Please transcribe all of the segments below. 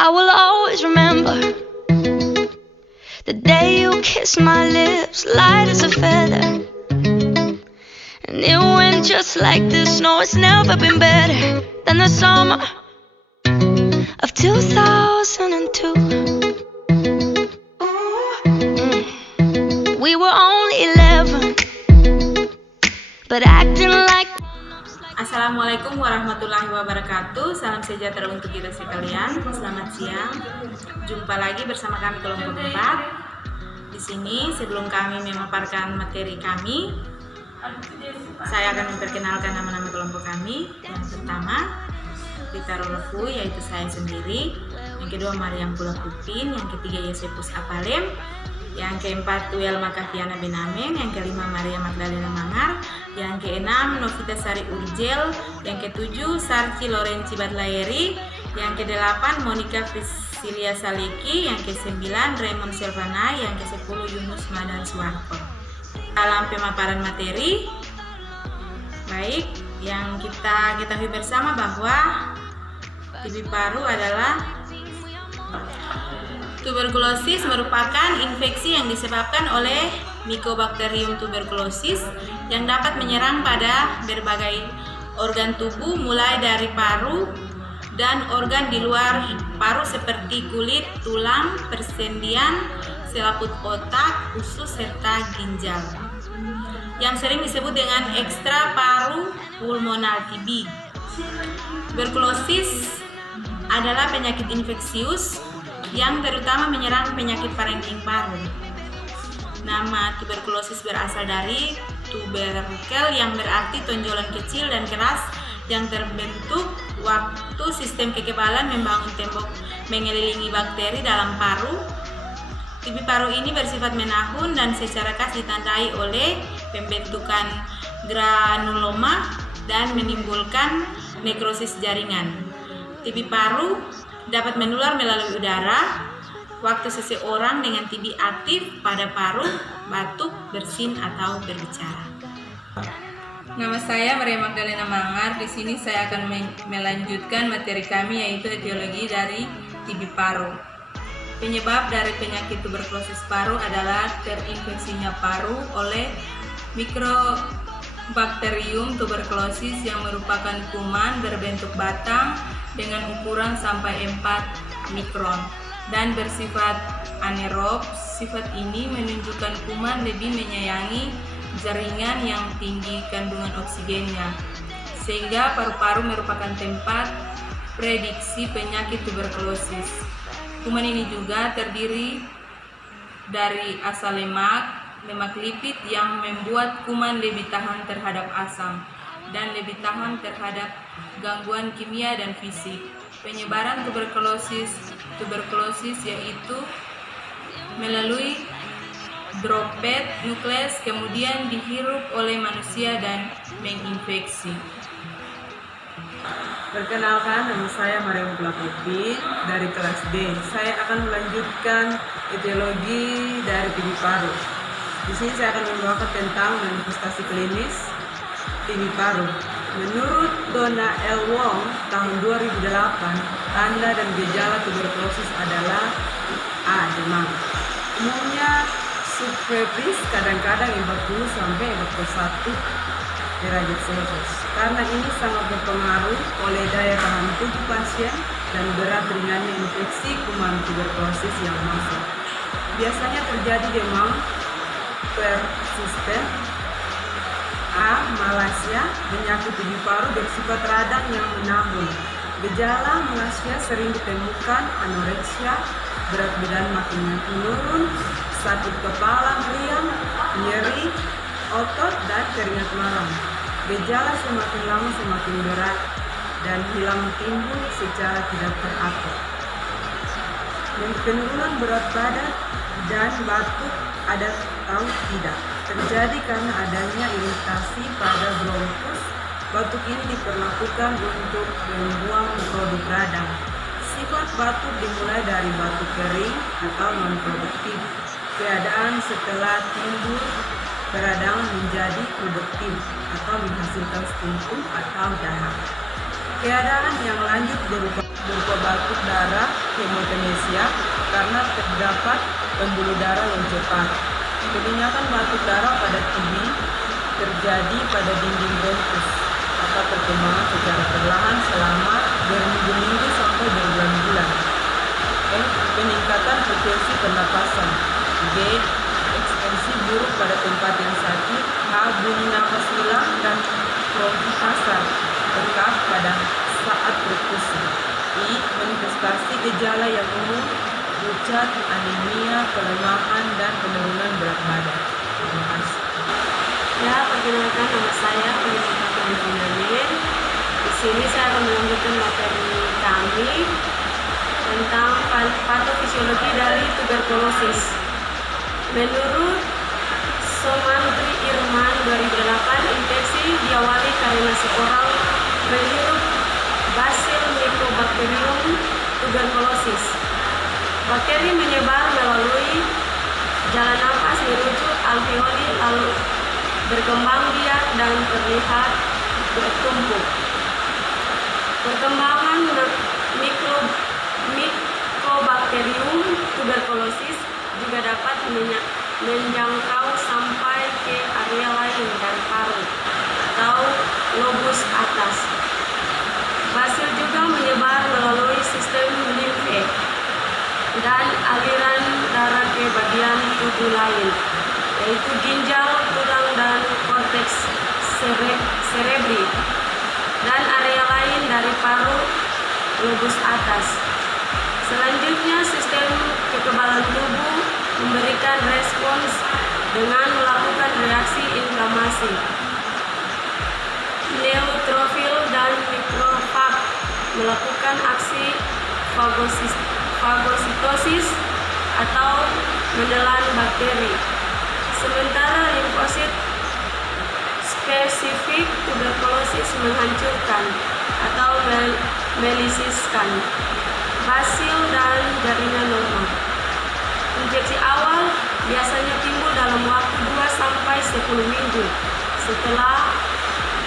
I will always remember the day you kissed my lips, light as a feather. And it went just like this. No, it's never been better than the summer of 2002. We were only 11, but acting like. Assalamualaikum warahmatullahi wabarakatuh. Salam sejahtera untuk kita sekalian. Selamat siang. Jumpa lagi bersama kami kelompok 4. Di sini sebelum kami memaparkan materi kami, saya akan memperkenalkan nama-nama kelompok kami. Yang pertama, Rita Rolofu, yaitu saya sendiri. Yang kedua, Mariam Pula Kupin. Yang ketiga, Yosepus Apalem. Yang keempat, Tuel Makafiana Benameng. Yang kelima, Maria Magdalena Mangar. Yang keenam, Novita Sari Urjel. Yang ketujuh, Sarci Lorenzi Badlaeri. Yang kedelapan, Monica Priscilia Saleki. Yang kesembilan, Raymond Silvanai. Yang kesepuluh, Yunus Madan Suwarko. Dalam pemaparan materi, baik, yang kita ketahui bersama bahwa TB paru adalah tuberkulosis, merupakan infeksi yang disebabkan oleh Mycobacterium tuberculosis yang dapat menyerang pada berbagai organ tubuh, mulai dari paru dan organ di luar paru seperti kulit, tulang, persendian, selaput otak, usus, serta ginjal, yang sering disebut dengan ekstra paru pulmonal TB. Tuberkulosis adalah penyakit infeksius yang terutama menyerang penyakit parenkim paru. Nama tuberkulosis berasal dari tuberkel yang berarti tonjolan kecil dan keras yang terbentuk waktu sistem kekebalan membangun tembok mengelilingi bakteri dalam paru. TB paru ini bersifat menahun dan secara khas ditandai oleh pembentukan granuloma dan menimbulkan nekrosis jaringan. TB paru dapat menular melalui udara waktu seseorang dengan TB aktif pada paru, batuk, bersin, atau berbicara. Nama saya Maria Magdalena Mangar. Di sini saya akan melanjutkan materi kami, yaitu etiologi dari TB paru. Penyebab dari penyakit tuberkulosis paru adalah terinfeksinya paru oleh Mycobacterium tuberculosis yang merupakan kuman berbentuk batang dengan ukuran sampai 4 mikron dan bersifat anaerob. Sifat ini menunjukkan kuman lebih menyayangi jaringan yang tinggi kandungan oksigennya, sehingga paru-paru merupakan tempat prediksi penyakit tuberkulosis. Kuman ini juga terdiri dari asam lemak lipid yang membuat kuman lebih tahan terhadap asam dan lebih tahan terhadap gangguan kimia dan fisik. Penyebaran tuberkulosis yaitu melalui droplet nukleus, kemudian dihirup oleh manusia dan menginfeksi. Perkenalkan, nama saya Mariam Pula Kupin dari kelas D. Saya akan melanjutkan etiologi dari TB paru. Di sini saya akan membawakan tentang manifestasi klinis TB paru. Menurut Donna L. Wong tahun 2008, tanda dan gejala tuberkulosis adalah A. Demam. Umumnya subfebris, kadang-kadang 40-41 derajat Celcius. Karena ini sangat berpengaruh oleh daya tahan tubuh pasien dan berat ringannya infeksi kuman tuberkulosis yang masuk. Biasanya terjadi demam persisten. A. Malasia. Penyakit TB paru bersifat radang yang menahun. Gejala malasia sering ditemukan anoreksia, berat badan makin menurun, sakit kepala meriang, nyeri otot, dan keringat malam. Gejala semakin lama semakin berat dan hilang timbul secara tidak teratur. Penurunan berat badan dan batuk ada atau tidak terjadi karena adanya iritasi pada bronkus. Batuk ini diperlakukan untuk membuang produk radang. Sifat batuk dimulai dari batuk kering atau non-produktif. Keadaan setelah timbul peradangan menjadi produktif atau menghasilkan stuntum atau dahak. Keadaan yang lanjut berupa batuk darah, hemotenesia karena terdapat pembuluh darah yang cepat. Kebanyakan batuk darah pada TB terjadi pada dinding bronkus atau perkembangan secara perlahan selama berminggu-minggu sampai berbulan-bulan. Peningkatan potensi pernapasan. B. Ekstensi buruk pada tempat yang sakit. H. Bunyi napas hilang dan bronkitasar bengkak pada saat perkusi. I. Manifestasi gejala yang umum, pucat, anemia, kelemahan, dan penurunan berat badan. Terima kasih. Ya, perkenalkan nama saya Penyembuhan Dinamin. Di sini saya akan melanjutkan materi kami tentang patofisiologi dari tuberkulosis. Menurut Somantri Irman 2008, infeksi diawali karena seorang menghirup Bacillus Mycobacterium tuberculosis. Bakteri menyebar melalui jalan napas menuju alveoli lalu berkembang biak dan terlihat bertumpuk. Perkembangan Mycobacterium tuberculosis juga dapat menjangkau sampai ke area lain dari paru atau lobus atas. Basil juga menyebar melalui sistem limfe dan aliran darah ke bagian tubuh lain, yaitu ginjal, tulang, dan korteks cerebri, dan area lain dari paru lobus atas. Selanjutnya, sistem kekebalan tubuh memberikan respons dengan melakukan reaksi inflamasi. Neutrofil dan mikrofag melakukan aksi fagositosis atau menelan bakteri. Sementara limfosit spesifik tuberkulosis menghancurkan atau melisiskan basil dan jaringan normal. Infeksi awal biasanya timbul dalam waktu 2-10 minggu setelah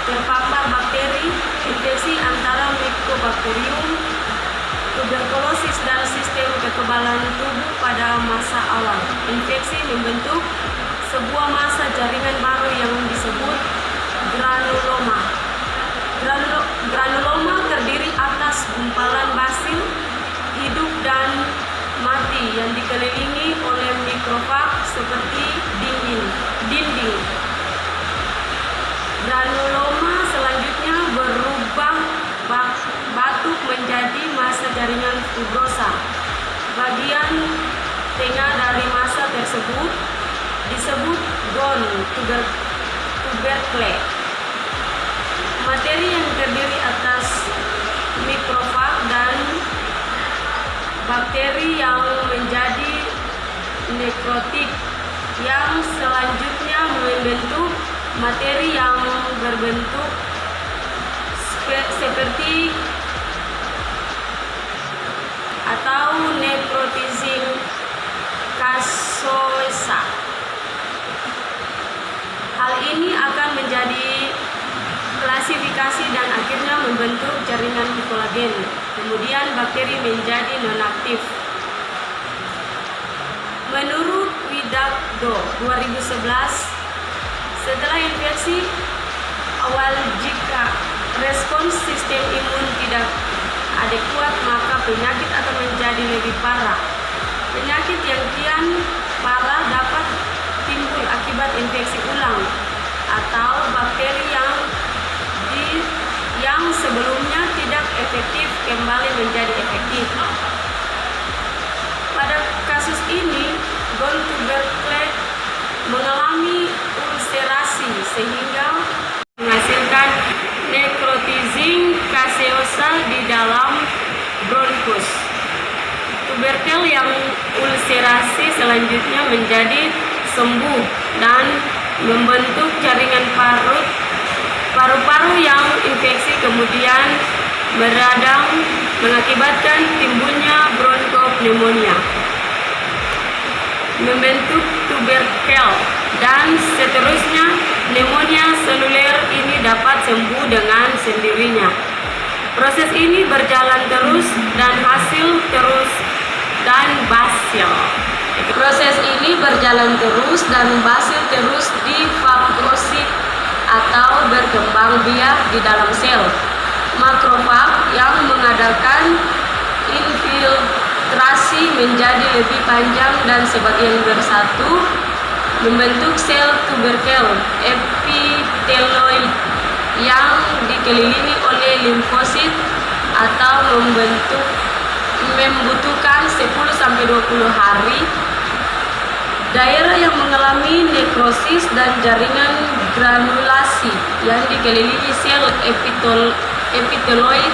terpapar bakteri. Infeksi antara Mycobacterium tuberculosis dan sistem kekebalan tubuh pada masa awal. Infeksi membentuk sebuah massa jaringan baru yang disebut granuloma. Granuloma terdiri atas gumpalan basil hidup dan mati yang dikelilingi oleh mikrofag seperti dinding. Granuloma selanjutnya berubah batuk menjadi massa jaringan fibrosa. Bagian tengah dari massa tersebut disebut bone tubercle. Materi yang terdiri atas mikrofag dan bakteri yang menjadi nekrotik yang selanjutnya membentuk materi yang berbentuk seperti atau necrotizing caseosa. Hal ini akan menjadi klasifikasi dan akhirnya membentuk jaringan kolagen. Kemudian bakteri menjadi nonaktif. Menurut Widagdo 2011, setelah infeksi awal jika respons sistem imun tidak adekuat, maka penyakit akan menjadi lebih parah. Penyakit yang kian parah dapat timbul akibat infeksi ulang atau bakteri yang sebelumnya tidak efektif kembali menjadi efektif. Pada kasus ini, bone tubercle mengalami ulcerasi sehingga menghasilkan necrotizing caseosa di dalam bronkus. Tuberkel yang ulcerasi selanjutnya menjadi sembuh dan membentuk jaringan paru-paru yang infeksi, kemudian meradang mengakibatkan timbulnya bronkopneumonia, membentuk tuberkel, dan seterusnya. Pneumonia seluler ini dapat sembuh dengan sendirinya. Proses ini berjalan terus dan hasil terus berjalan terus dan basil terus difagosit atau berkembang biak di dalam sel. Makrofag yang mengadakan infiltrasi menjadi lebih panjang dan sebagian bersatu membentuk sel tuberkel epiteloid yang dikelilingi oleh limfosit atau membutuhkan 10-20 hari. Daerah yang mengalami nekrosis dan jaringan granulasi yang dikelilingi sel epiteloid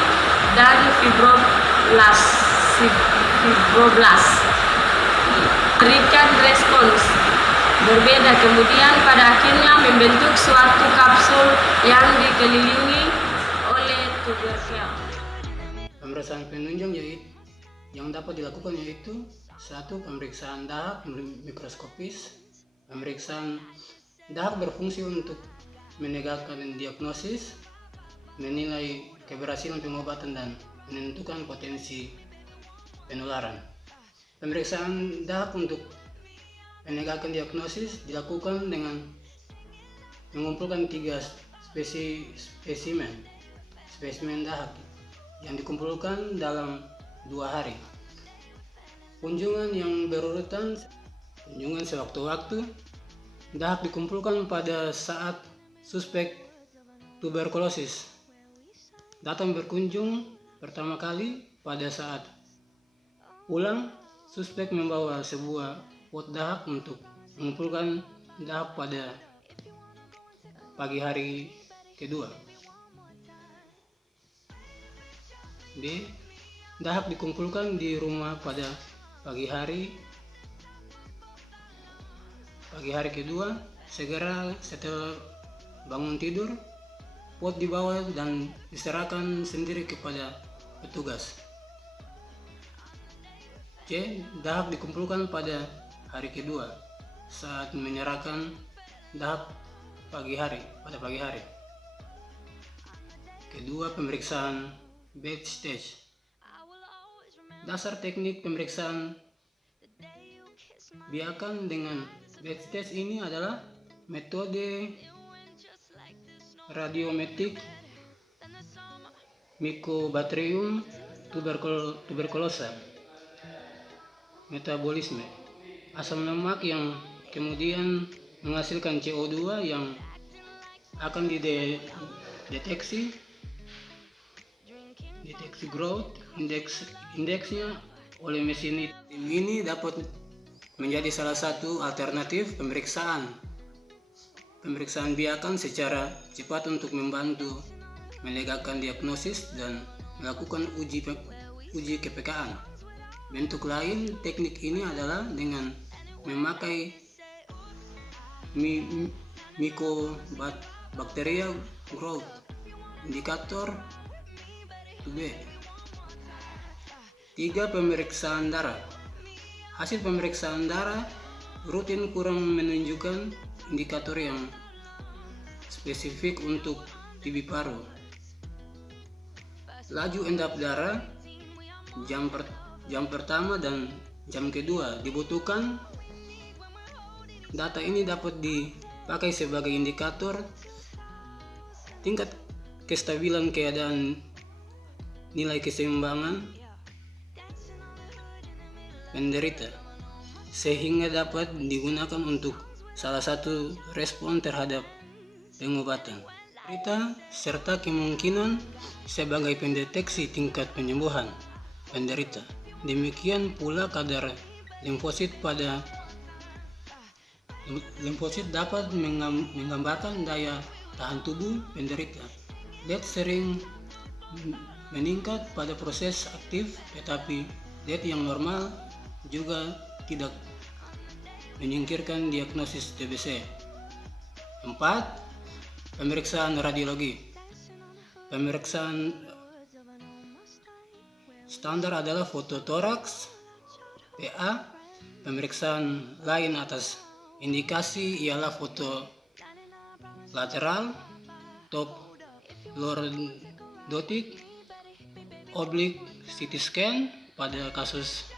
dan fibroblast berikan respons berbeda, kemudian pada akhirnya membentuk suatu kapsul yang dikelilingi oleh tuberkel. Pemeriksaan penunjang yang dapat dilakukan yaitu 1. Pemeriksaan dahak mikroskopis. Pemeriksaan dahak berfungsi untuk menegakkan diagnosis, menilai keberhasilan pengobatan dan menentukan potensi penularan. Pemeriksaan dahak untuk menegakkan diagnosis dilakukan dengan mengumpulkan 3 spesimen dahak yang dikumpulkan dalam 2 hari. Kunjungan yang berurutan, kunjungan sewaktu-waktu. Dahak dikumpulkan pada saat suspek tuberkulosis datang berkunjung pertama kali. Pada saat pulang, suspek membawa sebuah pot dahak untuk mengumpulkan dahak pada pagi hari kedua. B. Dahak dikumpulkan di rumah pada pagi hari kedua. Segera setelah bangun tidur, pot dibawa dan diserahkan sendiri kepada petugas. C. Dahak dikumpulkan pada hari kedua saat menyerahkan dahak pada pagi hari. Kedua, pemeriksaan backstage. Dasar teknik pemeriksaan biakan dengan backstage ini adalah metode radiometrik Mycobacterium tuberculosa. Metabolisme asam lemak yang kemudian menghasilkan CO2 yang akan dideteksi growth indeksnya oleh mesin ini dapat menjadi salah satu alternatif pemeriksaan biakan secara cepat untuk membantu menegakkan diagnosis dan melakukan uji kepekaan. Bentuk lain teknik ini adalah dengan memakai Mycobacteria growth indikator 2B. 3. Pemeriksaan darah. Hasil pemeriksaan darah rutin kurang menunjukkan indikator yang spesifik untuk TB paru. Laju endap darah jam pertama dan jam kedua dibutuhkan. Data ini dapat dipakai sebagai indikator tingkat kestabilan keadaan nilai keseimbangan penderita, sehingga dapat digunakan untuk salah satu respon terhadap pengobatan penderita serta kemungkinan sebagai pendeteksi tingkat penyembuhan penderita. Demikian pula kadar limfosit dapat menggambarkan daya tahan tubuh penderita. LED sering meningkat pada proses aktif, tetapi LED yang normal juga tidak menyingkirkan diagnosis TBC. 4. Pemeriksaan radiologi. Pemeriksaan standar adalah fototoraks, PA. Pemeriksaan lain atas indikasi ialah foto lateral, top lordotik, CT scan pada kasus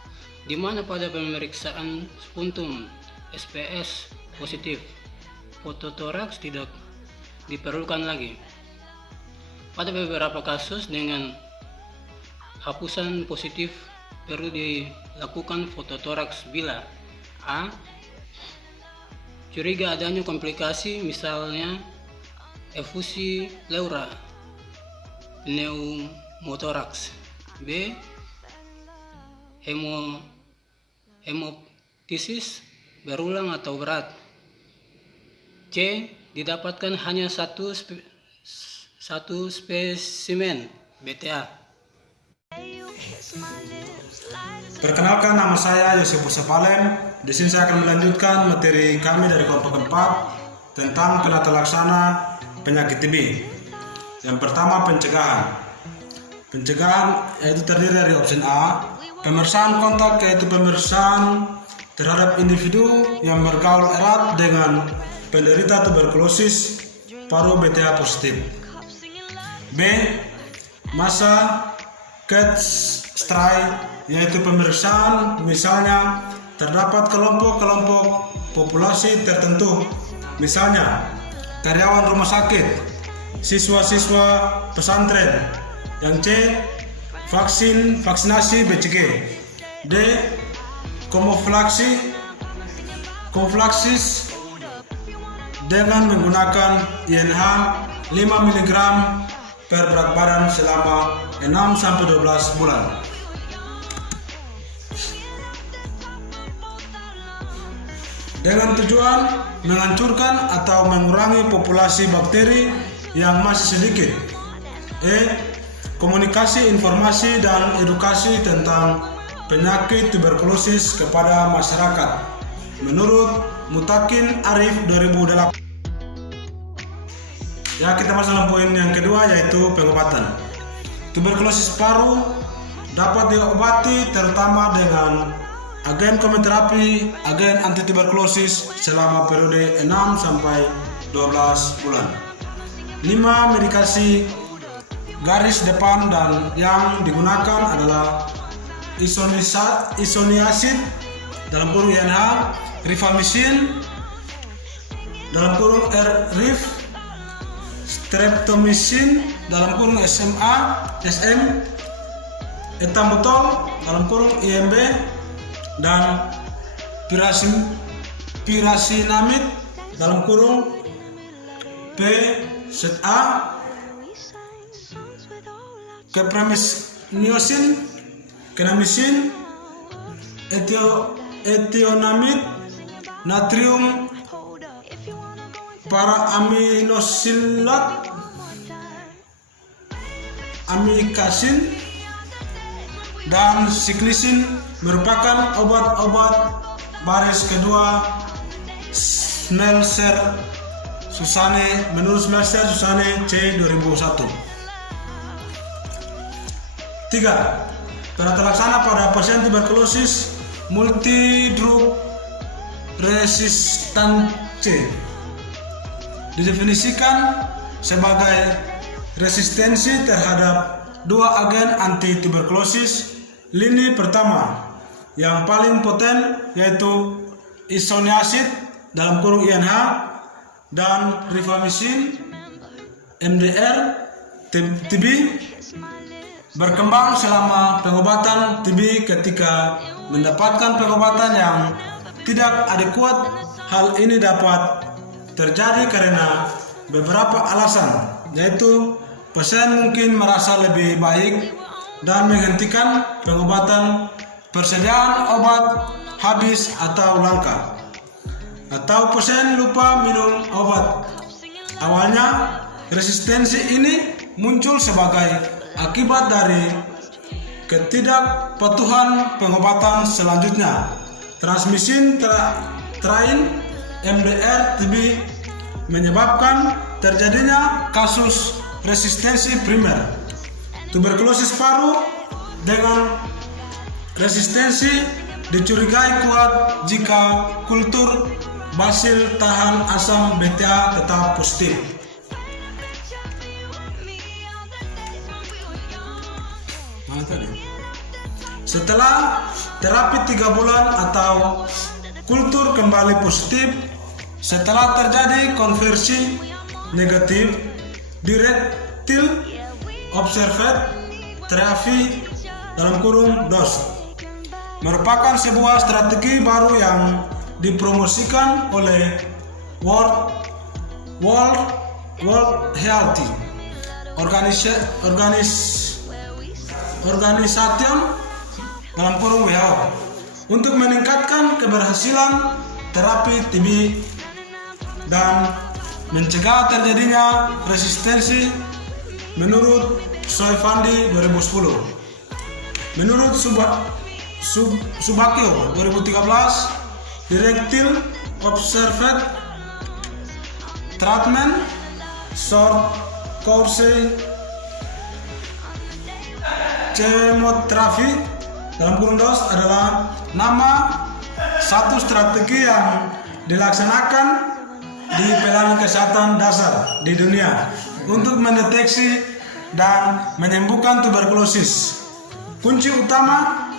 di mana pada pemeriksaan spuntum SPS positif, fototoraks tidak diperlukan lagi. Pada beberapa kasus dengan hapusan positif perlu dilakukan fototoraks bila A. Curiga adanya komplikasi, misalnya efusi pleura, pneumotoraks. B. Hemoptisis berulang atau berat. C. Didapatkan hanya satu spesimen BTA. Perkenalkan, nama saya Yosef Palem. Di sini saya akan melanjutkan materi kami dari kelompok 4 tentang penata laksana penyakit TB. Yang pertama, pencegahan. Pencegahan yaitu terdiri dari opsi A, pemeriksaan kontak, yaitu pemeriksaan terhadap individu yang bergaul erat dengan penderita tuberkulosis paru BTA positif. B. Masa Catch-Stry, yaitu pemeriksaan misalnya terdapat kelompok-kelompok populasi tertentu, misalnya karyawan rumah sakit, siswa-siswa pesantren. Yang C. Vaksinasi BCG. D. Komflaksis dengan menggunakan INH 5 mg per berat badan selama 6-12 bulan. Dengan tujuan menghancurkan atau mengurangi populasi bakteri yang masih sedikit. E. Komunikasi, informasi, dan edukasi tentang penyakit tuberkulosis kepada masyarakat menurut Mutakin Arif 2008. Ya, kita masuk dalam poin yang kedua, yaitu pengobatan. Tuberkulosis paru dapat diobati terutama dengan agen kemoterapi, agen antituberkulosis selama periode 6-12 bulan. 5 medikasi garis depan dan yang digunakan adalah isoniazid dalam kurung INH, rifamycin dalam kurung R-RIF, streptomycin dalam kurung SM, etambutol dalam kurung IMB, dan pirasinamid dalam kurung PZA, kepromethazine, kenamycin, etionamid, natrium para-aminosilat, amikasin, dan siklisin merupakan obat-obat baris kedua Smelser-Susane menurut Smelser-Susane C 2001. 3. Penata laksana pada pasien tuberkulosis multidrug resistance didefinisikan sebagai resistensi terhadap 2 agen anti-tuberkulosis lini pertama yang paling poten, yaitu isoniazid dalam kurung INH dan rifamycin MDR TB berkembang selama pengobatan TB. Ketika mendapatkan pengobatan yang tidak adekuat, hal ini dapat terjadi karena beberapa alasan, yaitu pasien mungkin merasa lebih baik dan menghentikan pengobatan, persediaan obat habis atau langka, atau pasien lupa minum obat. Awalnya resistensi ini muncul sebagai akibat dari ketidakpatuhan pengobatan selanjutnya. Transmisi train MDR TB menyebabkan terjadinya kasus resistensi primer. Tuberkulosis paru dengan resistensi dicurigai kuat jika kultur basil tahan asam BTA tetap positif. Setelah terapi 3 bulan atau kultur kembali positif setelah terjadi konversi negatif directly observed therapy (DOS) merupakan sebuah strategi baru yang dipromosikan oleh World Health Organization (WHO) untuk meningkatkan keberhasilan terapi TB dan mencegah terjadinya resistensi menurut Soifandi 2010. Menurut Subakyo 2013, Directly Observed Treatment Short Course Chemotherapy (DOS) adalah nama satu strategi yang dilaksanakan di pelayanan kesehatan dasar di dunia untuk mendeteksi dan menyembuhkan tuberkulosis. Kunci utama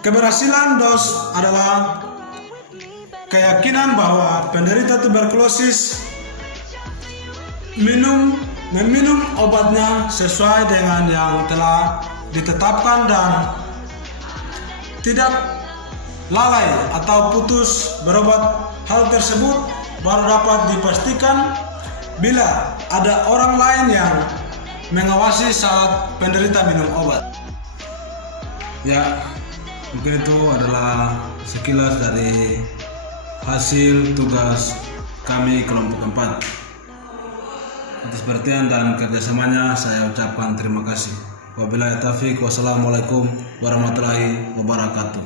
keberhasilan DOS adalah keyakinan bahwa penderita tuberkulosis meminum obatnya sesuai dengan yang telah ditetapkan dan tidak lalai atau putus berobat. Hal tersebut baru dapat dipastikan bila ada orang lain yang mengawasi saat penderita minum obat. Ya, mungkin itu adalah sekilas dari hasil tugas kami kelompok 4. Atas perhatian dan kerjasamanya saya ucapkan terima kasih. Wabillahi taufiq, wassalamualaikum warahmatullahi wabarakatuh.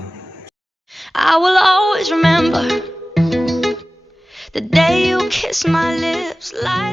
I will always remember the day you kissed my lips like